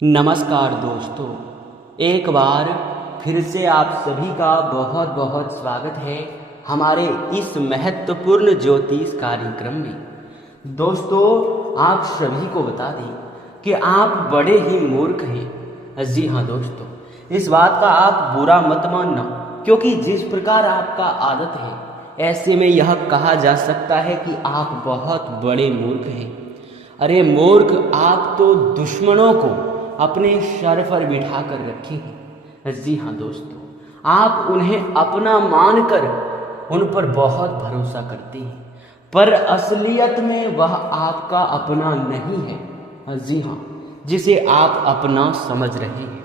नमस्कार दोस्तों, एक बार फिर से आप सभी का बहुत बहुत स्वागत है हमारे इस महत्वपूर्ण ज्योतिष कार्यक्रम में। दोस्तों, आप सभी को बता दें कि आप बड़े ही मूर्ख हैं। जी हाँ दोस्तों, इस बात का आप बुरा मत मानना, क्योंकि जिस प्रकार आपका आदत है ऐसे में यह कहा जा सकता है कि आप बहुत बड़े मूर्ख हैं। अरे मूर्ख, आप तो दुश्मनों को अपने सर पर बिठा कर रखे हैं। जी हाँ दोस्तों, आप उन्हें अपना मानकर उन पर बहुत भरोसा करते हैं, पर असलियत में वह आपका अपना नहीं है। जी हाँ, जिसे आप अपना समझ रहे हैं।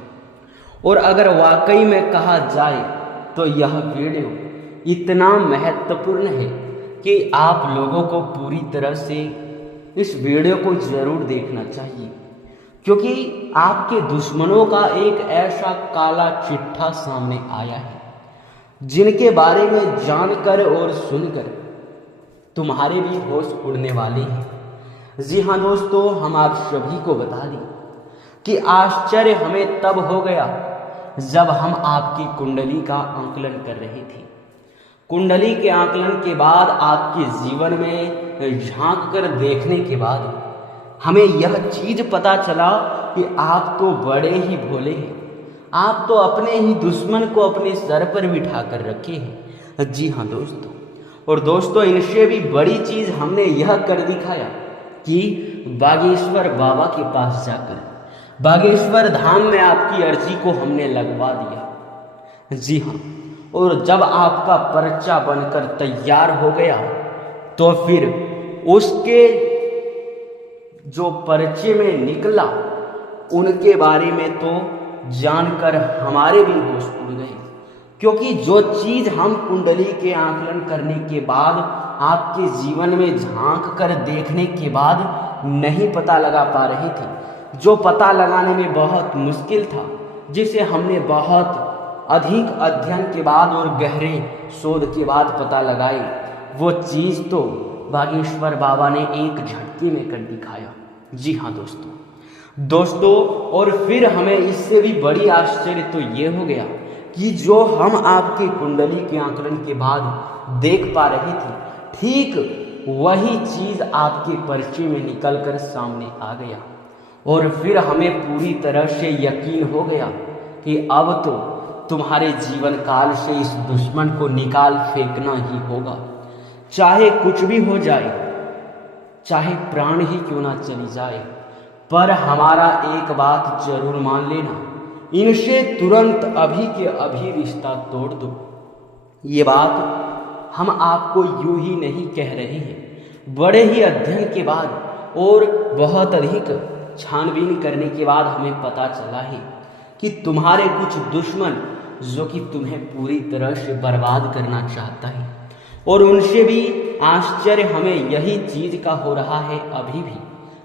और अगर वाकई में कहा जाए तो यह वीडियो इतना महत्वपूर्ण है कि आप लोगों को पूरी तरह से इस वीडियो को जरूर देखना चाहिए, क्योंकि आपके दुश्मनों का एक ऐसा काला चिट्ठा सामने आया है जिनके बारे में जानकर और सुनकर तुम्हारे भी होश उड़ने वाले हैं। जी हाँ दोस्तों, हम आप सभी को बता दें कि आश्चर्य हमें तब हो गया जब हम आपकी कुंडली का आकलन कर रहे थे। कुंडली के आकलन के बाद आपके जीवन में झांक कर देखने के बाद हमें यह चीज पता चला कि आप तो बड़े ही भोले हैं। आप तो अपने ही दुश्मन को अपने सर पर बिठा कर रखे हैं। जी हाँ दोस्तों, और दोस्तों इनसे भी बड़ी चीज हमने यह कर दिखाया कि बागेश्वर बाबा के पास जाकर बागेश्वर धाम में आपकी अर्जी को हमने लगवा दिया। जी हाँ, और जब आपका पर्चा बनकर तैयार हो गया तो फिर उसके जो पर्चे में निकला उनके बारे में तो जानकर हमारे भी होश उड़ गए, क्योंकि जो चीज हम कुंडली के आकलन करने के बाद आपके जीवन में झांक कर देखने के बाद नहीं पता लगा पा रहे थे, जो पता लगाने में बहुत मुश्किल था, जिसे हमने बहुत अधिक अध्ययन के बाद और गहरे शोध के बाद पता लगाई, वो चीज तो बागेश्वर बाबा ने एक झटके में कर दिखाया। जी हाँ दोस्तों, और फिर हमें इससे भी बड़ी आश्चर्य तो ये हो गया कि जो हम आपके कुंडली के आकलन के बाद देख पा रहे थे, ठीक वही चीज आपके पर्चे में निकलकर सामने आ गया। और फिर हमें पूरी तरह से यकीन हो गया कि अब तो तुम्हारे जीवन काल से इस दुश्मन को निकाल फेंकना ही होगा, चाहे कुछ भी हो जाए, चाहे प्राण ही क्यों ना चली जाए। पर हमारा एक बात जरूर मान लेना, इनसे तुरंत अभी के अभी रिश्ता तोड़ दो। ये बात हम आपको यूं ही नहीं कह रहे हैं, बड़े ही अध्ययन के बाद और बहुत अधिक छानबीन करने के बाद हमें पता चला है कि तुम्हारे कुछ दुश्मन जो कि तुम्हें पूरी तरह से बर्बाद करना चाहता है, और उनसे भी आश्चर्य हमें यही चीज का हो रहा है अभी भी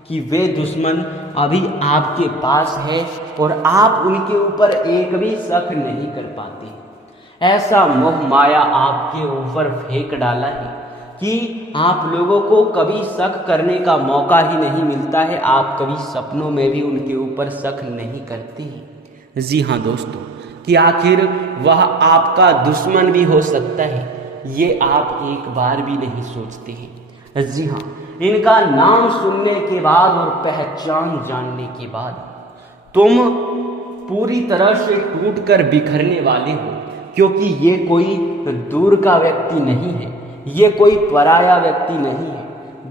कि वे दुश्मन अभी आपके पास है और आप उनके ऊपर एक भी शक नहीं कर पाते। ऐसा मोह माया आपके ऊपर फेंक डाला है कि आप लोगों को कभी शक करने का मौका ही नहीं मिलता है, आप कभी सपनों में भी उनके ऊपर शक नहीं करते हैं। जी हाँ दोस्तों, कि आखिर वह आपका दुश्मन भी हो सकता है, ये आप एक बार भी नहीं सोचते हैं। जी हाँ, इनका नाम सुनने के बाद और पहचान जानने के बाद तुम पूरी तरह से टूट कर बिखरने वाले हो, क्योंकि ये कोई दूर का व्यक्ति नहीं है, ये कोई पराया व्यक्ति नहीं है,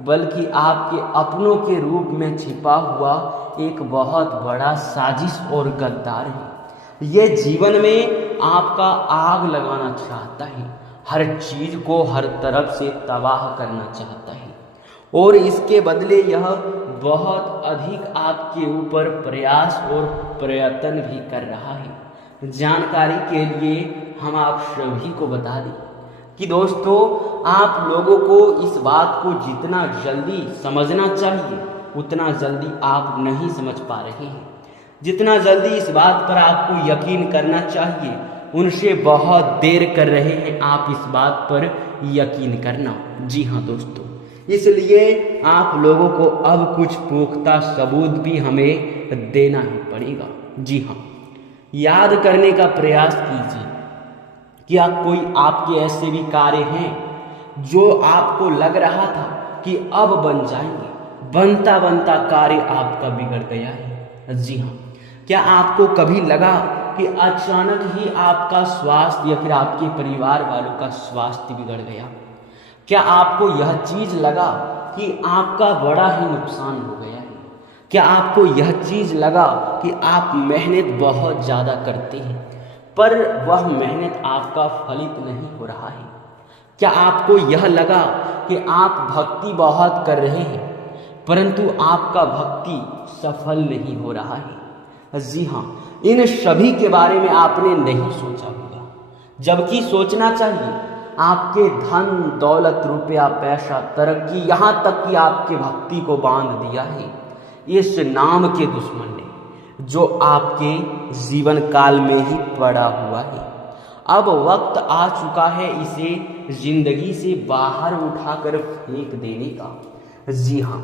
बल्कि आपके अपनों के रूप में छिपा हुआ एक बहुत बड़ा साजिश और गद्दार है। ये जीवन में आपका आग लगाना चाहता है, हर चीज को हर तरफ से तबाह करना चाहता है, और इसके बदले यह बहुत अधिक आपके ऊपर प्रयास और प्रयत्न भी कर रहा है। जानकारी के लिए हम आप सभी को बता दें कि दोस्तों, आप लोगों को इस बात को जितना जल्दी समझना चाहिए उतना जल्दी आप नहीं समझ पा रहे हैं। जितना जल्दी इस बात पर आपको यकीन करना चाहिए, उनसे बहुत देर कर रहे हैं आप इस बात पर यकीन करना। जी हाँ दोस्तों, इसलिए आप लोगों को अब कुछ पुख्ता सबूत भी हमें देना ही पड़ेगा। जी हाँ, याद करने का प्रयास कीजिए। क्या कोई आपके ऐसे भी कार्य हैं जो आपको लग रहा था कि अब बन जाएंगे, बनता बनता कार्य आपका बिगड़ गया है? जी हाँ, क्या आपको कभी लगा कि अचानक ही आपका स्वास्थ्य या फिर आपके परिवार वालों का स्वास्थ्य बिगड़ गया? क्या आपको यह चीज लगा कि आपका बड़ा ही नुकसान हो गया है? क्या आपको यह चीज लगा कि आप मेहनत बहुत ज़्यादा करते हैं पर वह मेहनत आपका फलित नहीं हो रहा है? क्या आपको यह लगा कि आप भक्ति बहुत कर रहे हैं परंतु आपका भक्ति सफल नहीं हो रहा है? जी हाँ, इन सभी के बारे में आपने नहीं सोचा होगा, जबकि सोचना चाहिए। आपके धन दौलत रुपया पैसा तरक्की यहाँ तक कि आपके भक्ति को बांध दिया है इस नाम के दुश्मन ने, जो आपके जीवन काल में ही पड़ा हुआ है। अब वक्त आ चुका है इसे जिंदगी से बाहर उठाकर फेंक देने का। जी हाँ,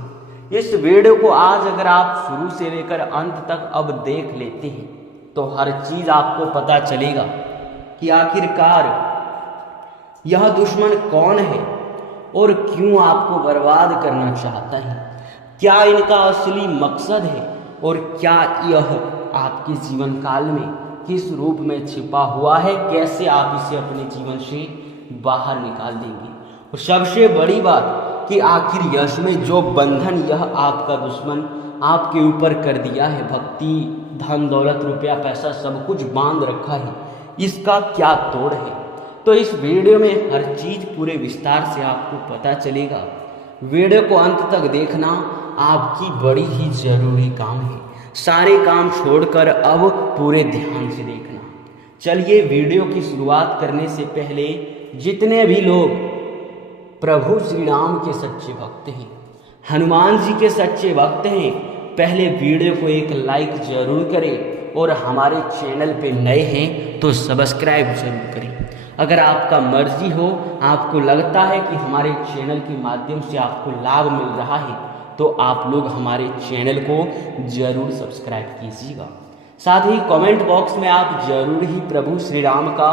इस वीडियो को आज अगर आप शुरू से लेकर अंत तक अब देख लेते हैं तो हर चीज आपको पता चलेगा कि आखिरकार यह दुश्मन कौन है और क्यों आपको बर्बाद करना चाहता है, क्या इनका असली मकसद है और क्या यह आपके जीवन काल में किस रूप में छिपा हुआ है, कैसे आप इसे अपने जीवन से बाहर निकाल देंगे। और सबसे बड़ी बात कि आखिर यश में जो बंधन यह आपका दुश्मन आपके ऊपर कर दिया है, भक्ति धन दौलत रुपया पैसा सब कुछ बांध रखा है, इसका क्या तोड़ है? तो इस वीडियो में हर चीज पूरे विस्तार से आपको पता चलेगा। वीडियो को अंत तक देखना आपकी बड़ी ही जरूरी काम है। सारे काम छोड़कर अब पूरे ध्यान से देखना। चलिए, वीडियो की शुरुआत करने से पहले जितने भी लोग प्रभु श्री राम के सच्चे भक्त हैं, हनुमान जी के सच्चे भक्त हैं, पहले वीडियो को एक लाइक जरूर करें और हमारे चैनल पे नए हैं तो सब्सक्राइब जरूर करें। अगर आपका मर्जी हो, आपको लगता है कि हमारे चैनल के माध्यम से आपको लाभ मिल रहा है तो आप लोग हमारे चैनल को जरूर सब्सक्राइब कीजिएगा। साथ ही कमेंट बॉक्स में आप जरूर ही प्रभु श्री राम का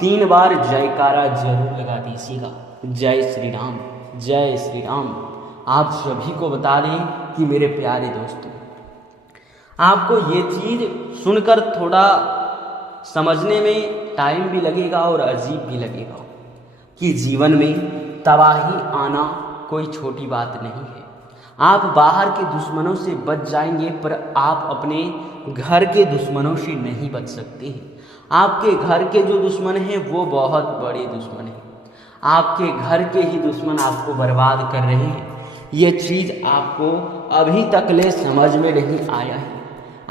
3 बार जयकारा जरूर लगा दीजिएगा। जय श्री राम, जय श्री राम। आप सभी को बता दें कि मेरे प्यारे दोस्तों, आपको ये चीज सुनकर थोड़ा समझने में टाइम भी लगेगा और अजीब भी लगेगा कि जीवन में तबाही आना कोई छोटी बात नहीं है। आप बाहर के दुश्मनों से बच जाएंगे पर आप अपने घर के दुश्मनों से नहीं बच सकते हैं। आपके घर के जो दुश्मन हैं वो बहुत बड़े दुश्मन हैं। आपके घर के ही दुश्मन आपको बर्बाद कर रहे हैं। ये चीज़ आपको अभी तक ले समझ में नहीं आया है।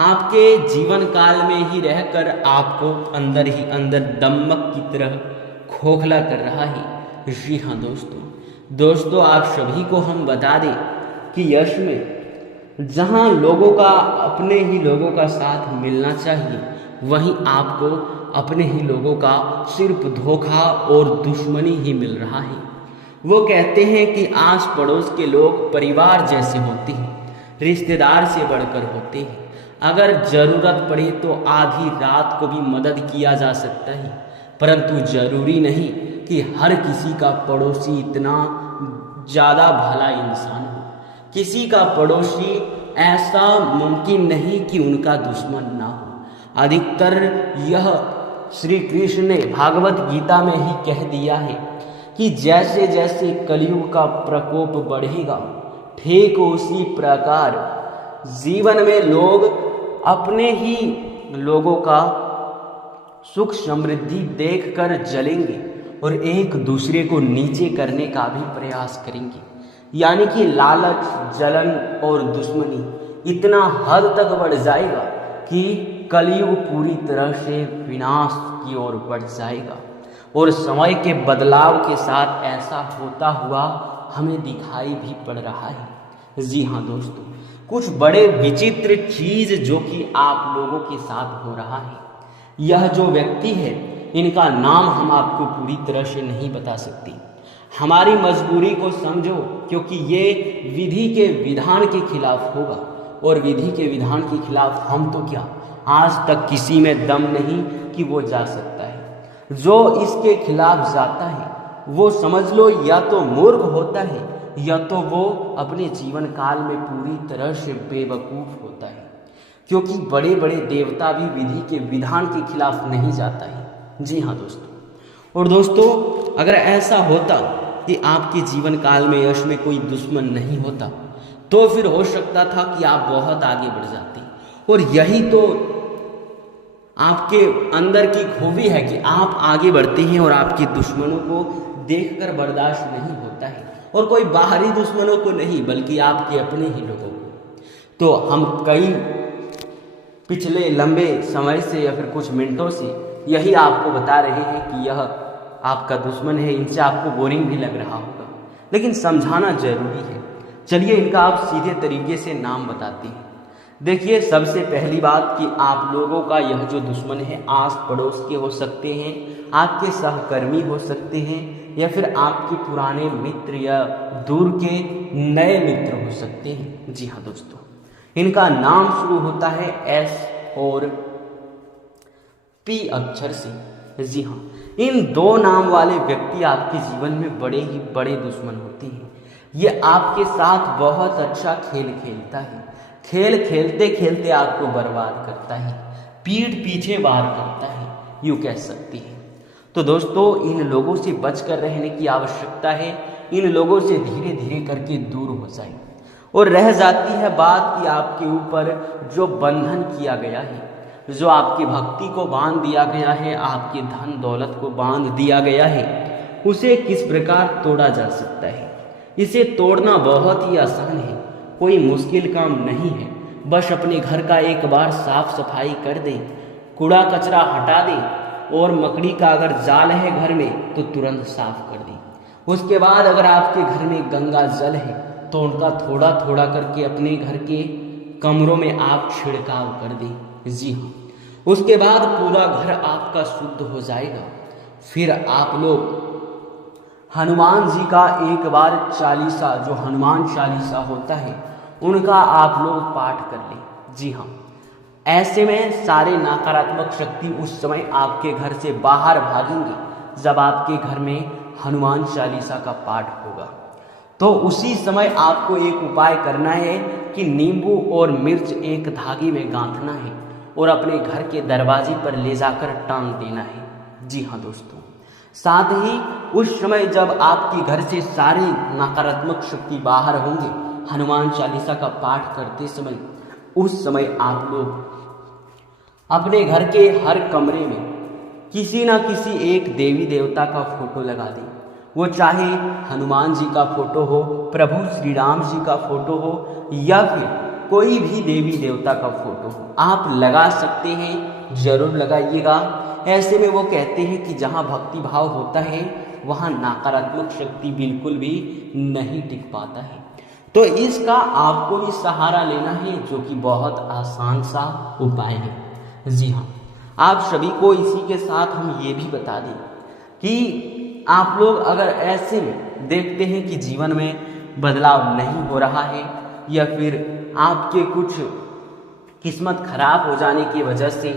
आपके जीवन काल में ही रहकर आपको अंदर ही अंदर दमक की तरह खोखला कर रहा है। जी हाँ दोस्तों, आप सभी को हम बता दें कि यश में जहाँ लोगों का अपने ही लोगों का साथ मिलना चाहिए, वहीं आपको अपने ही लोगों का सिर्फ धोखा और दुश्मनी ही मिल रहा है। वो कहते हैं कि आस पड़ोस के लोग परिवार जैसे होते हैं, रिश्तेदार से बढ़कर होते हैं। अगर जरूरत पड़े तो आधी रात को भी मदद किया जा सकता है, परंतु जरूरी नहीं कि हर किसी का पड़ोसी इतना ज़्यादा भला इंसान हो। किसी का पड़ोसी ऐसा मुमकिन नहीं कि उनका दुश्मन ना हो। अधिकतर यह श्री कृष्ण ने भागवत गीता में ही कह दिया है कि जैसे जैसे कलयुग का प्रकोप बढ़ेगा, ठीक उसी प्रकार जीवन में लोग अपने ही लोगों का सुख समृद्धि देखकर जलेंगे और एक दूसरे को नीचे करने का भी प्रयास करेंगे। यानी कि लालच, जलन और दुश्मनी इतना हद तक बढ़ जाएगा कि कलयुग पूरी तरह से विनाश की ओर बढ़ जाएगा। और समय के बदलाव के साथ ऐसा होता हुआ हमें दिखाई भी पड़ रहा है। जी हाँ दोस्तों, कुछ बड़े विचित्र चीज जो कि आप लोगों के साथ हो रहा है। यह जो व्यक्ति है, इनका नाम हम आपको पूरी तरह से नहीं बता सकते। हमारी मजबूरी को समझो, क्योंकि ये विधि के विधान के खिलाफ होगा। और विधि के विधान के खिलाफ हम तो क्या, आज तक किसी में दम नहीं कि वो जा सकता है। जो इसके खिलाफ जाता है वो समझ लो या तो मूर्ख होता है या तो वो अपने जीवन काल में पूरी तरह से बेवकूफ़ होता है, क्योंकि बड़े बड़े देवता भी विधि के विधान के खिलाफ नहीं जाता है। जी हाँ दोस्तों, और दोस्तों अगर ऐसा होता कि आपके जीवन काल में यश में कोई दुश्मन नहीं होता तो फिर हो सकता था कि आप बहुत आगे बढ़ जाते, और यही तो आपके अंदर की खूबी है कि आप आगे बढ़ते हैं और आपके दुश्मनों को देखकर बर्दाश्त नहीं होता है, और कोई बाहरी दुश्मनों को नहीं बल्कि आपके अपने ही लोगों को। तो हम कई पिछले लंबे समय से या फिर कुछ मिनटों से यही आपको बता रहे हैं कि यह आपका दुश्मन है, इनसे आपको बोरिंग भी लग रहा होगा, लेकिन समझाना जरूरी है। चलिए इनका आप सीधे तरीके से नाम बताते हैं। देखिए, सबसे पहली बात कि आप लोगों का यह जो दुश्मन है आस पड़ोस के हो सकते हैं, आपके सहकर्मी हो सकते हैं, या फिर आपके पुराने मित्र या दूर के नए मित्र हो सकते हैं। जी हाँ दोस्तों, इनका नाम शुरू होता है एस और पी अक्षर से। जी हाँ, इन दो नाम वाले व्यक्ति आपके जीवन में बड़े ही बड़े दुश्मन होते हैं। ये आपके साथ बहुत अच्छा खेल खेलता है, खेल खेलते खेलते आपको बर्बाद करता है, पीठ पीछे वार करता है, यूँ कह सकती है। तो दोस्तों इन लोगों से बचकर रहने की आवश्यकता है। इन लोगों से धीरे धीरे करके दूर हो जाए, और रह जाती है बात कि आपके ऊपर जो बंधन किया गया है, जो आपकी भक्ति को बांध दिया गया है, आपके धन दौलत को बांध दिया गया है, उसे किस प्रकार तोड़ा जा सकता है। इसे तोड़ना बहुत ही आसान है, कोई मुश्किल काम नहीं है। बस अपने घर का एक बार साफ सफाई कर दे, कूड़ा कचरा हटा दे, और मकड़ी का अगर जाल है घर में तो तुरंत साफ कर दे। उसके बाद अगर आपके घर में गंगा जल है तो उनका थोड़ा थोड़ा करके अपने घर के कमरों में आप छिड़काव कर दें। जी हाँ, उसके बाद पूरा घर आपका शुद्ध हो जाएगा। फिर आप लोग हनुमान जी का एक बार चालीसा, जो हनुमान चालीसा होता है, उनका आप लोग पाठ कर लें। जी हाँ, ऐसे में सारे नकारात्मक शक्ति उस समय आपके घर से बाहर भागेंगे जब आपके घर में हनुमान चालीसा का पाठ होगा। तो उसी समय आपको एक उपाय करना है कि नींबू और मिर्च एक धागे में गांथना है और अपने घर के दरवाजे पर ले जाकर टांग देना है। जी हाँ दोस्तों, साथ ही उस समय जब आपके घर से सारी नकारात्मक शक्ति बाहर होंगे हनुमान चालीसा का पाठ करते समय, उस समय आप लोग अपने घर के हर कमरे में किसी ना किसी एक देवी देवता का फोटो लगा दें। वो चाहे हनुमान जी का फोटो हो, प्रभु श्री राम जी का फोटो हो, या फिर कोई भी देवी देवता का फोटो हो, आप लगा सकते हैं, जरूर लगाइएगा। ऐसे में वो कहते हैं कि जहाँ भक्ति भाव होता है वहाँ नकारात्मक शक्ति बिल्कुल भी नहीं टिक पाता है। तो इसका आपको भी सहारा लेना है, जो कि बहुत आसान सा उपाय है। जी हाँ, आप सभी को इसी के साथ हम ये भी बता दें कि आप लोग अगर ऐसे में देखते हैं कि जीवन में बदलाव नहीं हो रहा है, या फिर आपके कुछ किस्मत खराब हो जाने की वजह से,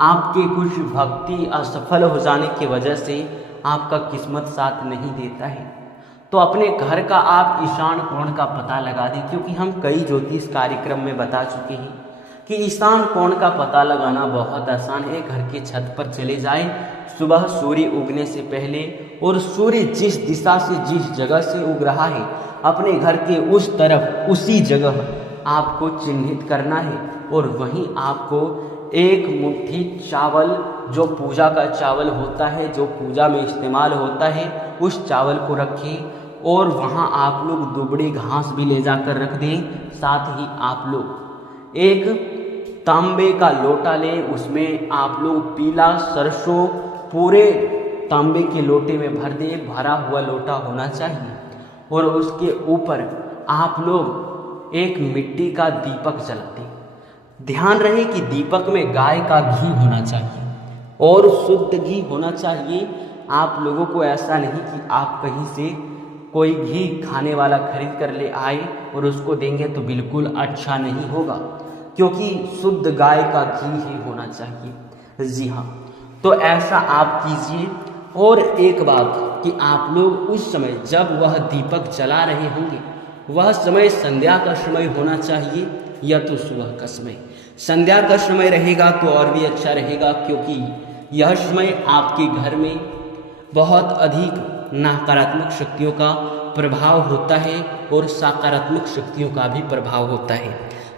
आपके कुछ भक्ति असफल हो जाने की वजह से आपका किस्मत साथ नहीं देता है, तो अपने घर का आप ईशान कोण का पता लगा दें। क्योंकि हम कई ज्योतिष कार्यक्रम में बता चुके हैं कि ईशान कोण का पता लगाना बहुत आसान है। घर के छत पर चले जाएं सुबह सूर्य उगने से पहले, और सूर्य जिस दिशा से, जिस जगह से उग रहा है, अपने घर के उस तरफ, उसी जगह आपको चिन्हित करना है। और वहीं आपको एक मुट्ठी चावल, जो पूजा का चावल होता है, जो पूजा में इस्तेमाल होता है, उस चावल को रखें, और वहाँ आप लोग दुबड़ी घास भी ले जाकर रख दें। साथ ही आप लोग एक तांबे का लोटा लें, उसमें आप लोग पीला सरसों पूरे तांबे के लोटे में भर दें, भरा हुआ लोटा होना चाहिए। और उसके ऊपर आप लोग एक मिट्टी का दीपक जलाते हैं। ध्यान रहे कि दीपक में गाय का घी होना चाहिए और शुद्ध घी होना चाहिए। आप लोगों को ऐसा नहीं कि आप कहीं से कोई घी खाने वाला खरीद कर ले आए और उसको देंगे तो बिल्कुल अच्छा नहीं होगा, क्योंकि शुद्ध गाय का घी ही होना चाहिए। जी हाँ, तो ऐसा आप कीजिए। और एक बात कि आप लोग उस समय जब वह दीपक जला रहे होंगे, वह समय संध्या का समय होना चाहिए या तो सुबह का समय। संध्या का समय रहेगा तो और भी अच्छा रहेगा, क्योंकि यह समय आपके घर में बहुत अधिक नकारात्मक शक्तियों का प्रभाव होता है और सकारात्मक शक्तियों का भी प्रभाव होता है।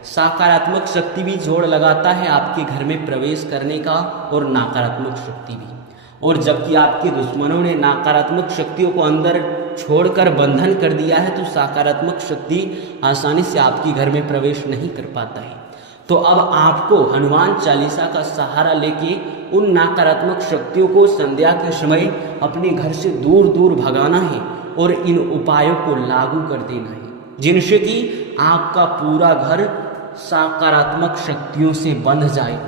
सकारात्मक शक्ति भी जोड़ लगाता है आपके घर में प्रवेश करने का और नकारात्मक शक्ति भी। और जबकि आपके दुश्मनों ने नकारात्मक शक्तियों को अंदर छोड़कर बंधन कर दिया है, तो सकारात्मक शक्ति आसानी से आपके घर में प्रवेश नहीं कर पाता है। तो अब आपको हनुमान चालीसा का सहारा लेके उन नकारात्मक शक्तियों को संध्या के समय अपने घर से दूर दूर भगाना है और इन उपायों को लागू कर देना है, जिनसे कि आपका पूरा घर सकारात्मक शक्तियों से बंध जाए,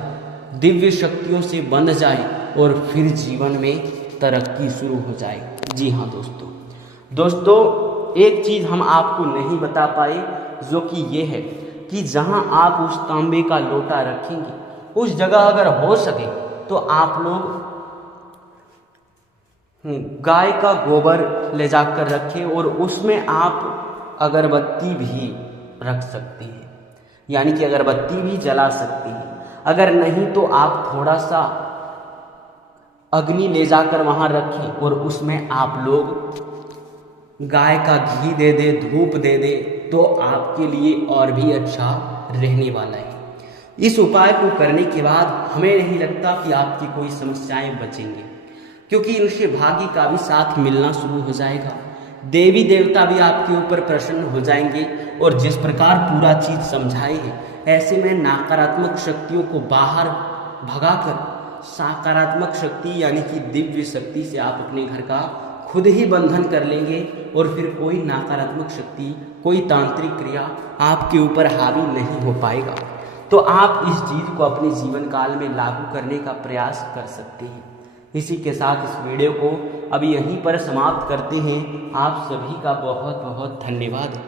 दिव्य शक्तियों से बंध जाए और फिर जीवन में तरक्की शुरू हो जाए। जी हाँ दोस्तों, एक चीज़ हम आपको नहीं बता पाए, जो कि ये है कि जहाँ आप उस तांबे का लोटा रखेंगे, उस जगह अगर हो सके तो आप लोग गाय का गोबर ले जाकर रखें और उसमें आप अगरबत्ती भी रख सकते हैं, यानी कि अगरबत्ती भी जला सकते हैं। अगर नहीं तो आप थोड़ा सा अग्नि ले जाकर वहाँ रखें और उसमें आप लोग गाय का घी दे दे, धूप दे दे, तो आपके लिए और भी अच्छा रहने वाला है। इस उपाय को करने के बाद हमें नहीं लगता कि आपकी कोई समस्याएं बचेंगी, क्योंकि इनसे भाग्य का भी साथ मिलना शुरू हो जाएगा। देवी देवता भी आपके ऊपर प्रसन्न हो जाएंगे और जिस प्रकार पूरा चीज समझाए है, ऐसे में नकारात्मक शक्तियों को बाहर भगाकर सकारात्मक शक्ति यानी कि दिव्य शक्ति से आप अपने घर का खुद ही बंधन कर लेंगे और फिर कोई नकारात्मक शक्ति, कोई तांत्रिक क्रिया आपके ऊपर हावी नहीं हो पाएगा। तो आप इस चीज़ को अपने जीवन काल में लागू करने का प्रयास कर सकते हैं। इसी के साथ इस वीडियो को अभी यहीं पर समाप्त करते हैं। आप सभी का बहुत बहुत धन्यवाद।